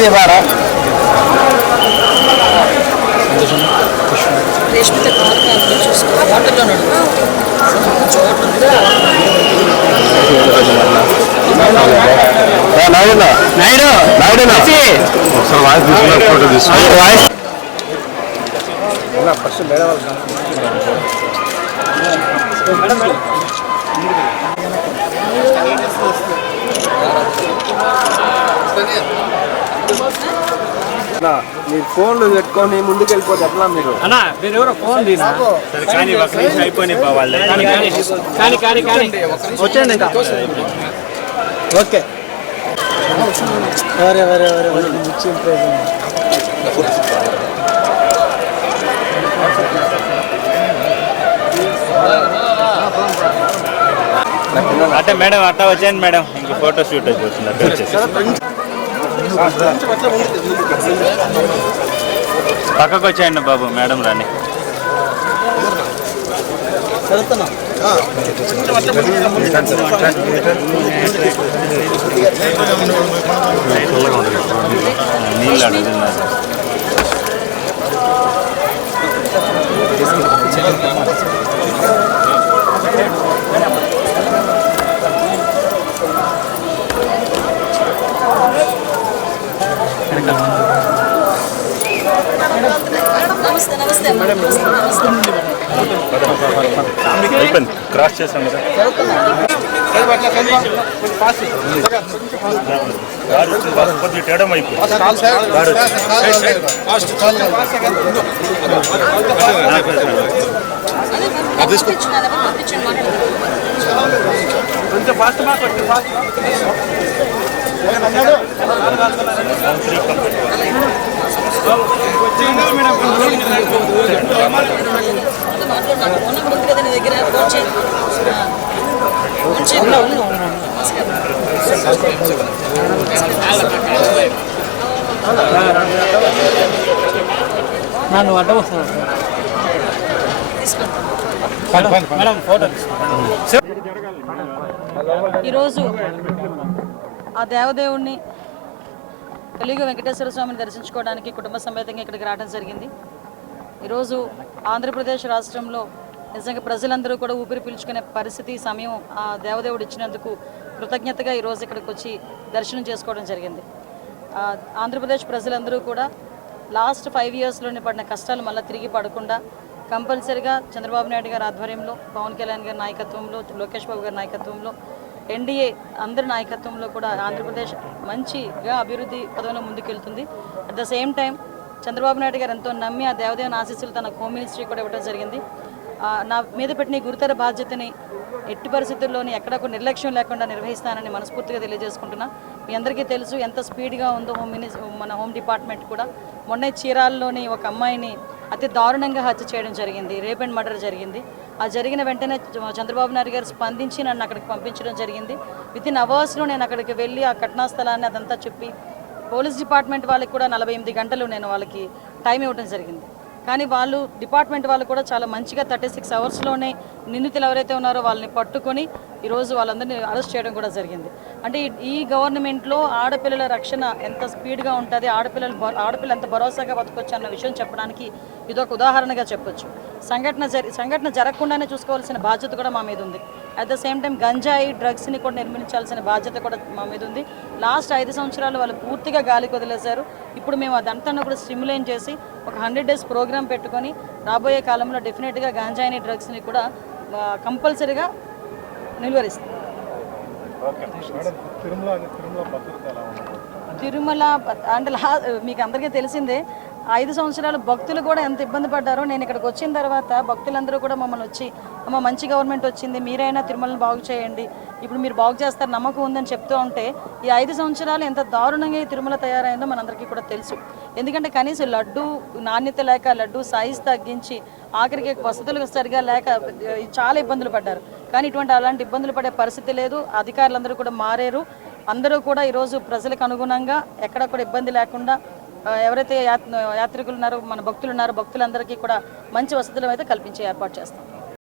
ఇది బారా first madam మీరు ఫోన్లు పెట్టుకొని ముందుకు వెళ్ళిపోతే ఎట్లా మీరు మీరు ఎవరో ఫోన్ అయిపోయినాయి వచ్చేయండి ఇంకా ఓకే వరే వరే వరే అంటే మేడం అట్లా వచ్చేయండి మేడం ఇంక ఫోటో షూట్ పక్కకు వచ్చేయండి బాబు మేడం రాని నీళ్ళు అడుగుతున్నారు అయిపోయింది క్రాస్ చేసాం కదా కొద్దిగా తేడం అయిపోయింది కొంచెం ఫాస్ట్ నన్ను అడ్డం వస్తున్నాను ఈరోజు ఆ దేవదేవుణ్ణి కలియుగ వెంకటేశ్వర స్వామిని దర్శించుకోవడానికి కుటుంబ సమేతంగా ఇక్కడికి రావడం జరిగింది. ఈరోజు ఆంధ్రప్రదేశ్ రాష్ట్రంలో నిజంగా ప్రజలందరూ కూడా ఊపిరి పీల్చుకునే పరిస్థితి సమయం ఆ దేవదేవుడు ఇచ్చినందుకు కృతజ్ఞతగా ఈరోజు ఇక్కడికి వచ్చి దర్శనం చేసుకోవడం జరిగింది. ఆంధ్రప్రదేశ్ ప్రజలందరూ కూడా లాస్ట్ 5 ఇయర్స్లోనే పడిన కష్టాలు మళ్ళీ తిరిగి పడకుండా కంపల్సరిగా చంద్రబాబు నాయుడు గారి ఆధ్వర్యంలో, పవన్ కళ్యాణ్ గారి నాయకత్వంలో, లోకేష్ బాబు గారి నాయకత్వంలో, ఎన్డీఏ అందరి నాయకత్వంలో కూడా ఆంధ్రప్రదేశ్ మంచిగా అభివృద్ధి పదంలో ముందుకెళ్తుంది. At the same time Chandrababu Naidu గారు ఎంతో నమ్మి ఆ దేవదేవుని ఆశీస్సులు తన హోమ్ మినిస్ట్రీ కూడా ఇవ్వడం జరిగింది. నా మీద పెట్టిన గురుతర బాధ్యతని ఎట్టి పరిస్థితుల్లోని ఎక్కడ ఒక నిర్లక్ష్యం లేకుండా నిర్వహిస్తానని మనస్ఫూర్తిగా తెలియజేసుకుంటున్నా. మీ అందరికీ తెలుసు ఎంత స్పీడ్గా ఉందో మన హోమ్ డిపార్ట్మెంట్ కూడా. మొన్న చీరాల్లోని ఒక అమ్మాయిని అతి దారుణంగా హత్య చేయడం జరిగింది, రేప్ అండ్ మర్డర్ జరిగింది. ఆ జరిగిన వెంటనే చంద్రబాబు నాయుడు గారు స్పందించి నన్ను అక్కడికి పంపించడం జరిగింది. వితిన్ అవర్స్లో నేను అక్కడికి వెళ్ళి ఆ ఘటనా స్థలాన్ని అదంతా చెప్పి పోలీస్ డిపార్ట్మెంట్ వాళ్ళకి కూడా 48 గంటలు నేను వాళ్ళకి టైం ఇవ్వడం జరిగింది. కానీ వాళ్ళు డిపార్ట్మెంట్ వాళ్ళు కూడా చాలా మంచిగా 36 అవర్స్లోనే నిందితులు ఎవరైతే ఉన్నారో వాళ్ళని పట్టుకొని ఈరోజు వాళ్ళందరినీ అరెస్ట్ చేయడం కూడా జరిగింది. అంటే ఈ గవర్నమెంట్లో ఆడపిల్లల రక్షణ ఎంత స్పీడ్గా ఉంటుంది, ఆడపిల్ల ఎంత భరోసాగా బతకొచ్చు అన్న విషయం చెప్పడానికి ఇదొక ఉదాహరణగా చెప్పొచ్చు. సంఘటన జరగకుండానే చూసుకోవాల్సిన బాధ్యత కూడా మా మీద ఉంది. అట్ ద సేమ్ టైం గంజాయి డ్రగ్స్ని కూడా నిర్మించాల్సిన బాధ్యత కూడా మా మీద ఉంది. లాస్ట్ 5 సంవత్సరాలు వాళ్ళు పూర్తిగా గాలికి వదిలేశారు. ఇప్పుడు మేము అదంతా కూడా స్టిమ్యులేట్ చేసి ఒక 100 days ప్రోగ్రామ్ పెట్టుకొని రాబోయే కాలంలో డెఫినెట్గా గంజాయిని డ్రగ్స్ని కూడా కంపల్సరీగా నిలువరిస్తాం. తిరుమల అంటే మీకు అందరికీ తెలిసిందే, 5 సంవత్సరాలు భక్తులు కూడా ఎంత ఇబ్బంది పడ్డారో. నేను ఇక్కడికి వచ్చిన తర్వాత భక్తులందరూ కూడా మమ్మల్ని వచ్చి అమ్మ మంచి గవర్నమెంట్ వచ్చింది, మీరైనా తిరుమలను బాగు చేయండి, ఇప్పుడు మీరు బాగు చేస్తారు నమ్మకం ఉందని చెప్తూ ఉంటే ఈ 5 సంవత్సరాలు ఎంత దారుణంగా ఈ తిరుమల తయారైందో మనందరికీ కూడా తెలుసు. ఎందుకంటే కనీసం లడ్డు నాణ్యత లేక, లడ్డు సైజ్ తగ్గించి, ఆఖరికి వసతులు సరిగా లేక చాలా ఇబ్బందులు పడ్డారు. కానీ అలాంటి ఇబ్బందులు పడే పరిస్థితి లేదు. అధికారులందరూ కూడా మారారు. అందరూ కూడా ఈరోజు ప్రజలకు అనుగుణంగా ఎక్కడ కూడా ఇబ్బంది లేకుండా ఎవరైతే యాత్రికులు ఉన్నారో, మన భక్తులు ఉన్నారో, భక్తులందరికీ కూడా మంచి వసతులు అయితే కల్పించే ఏర్పాటు చేస్తాం.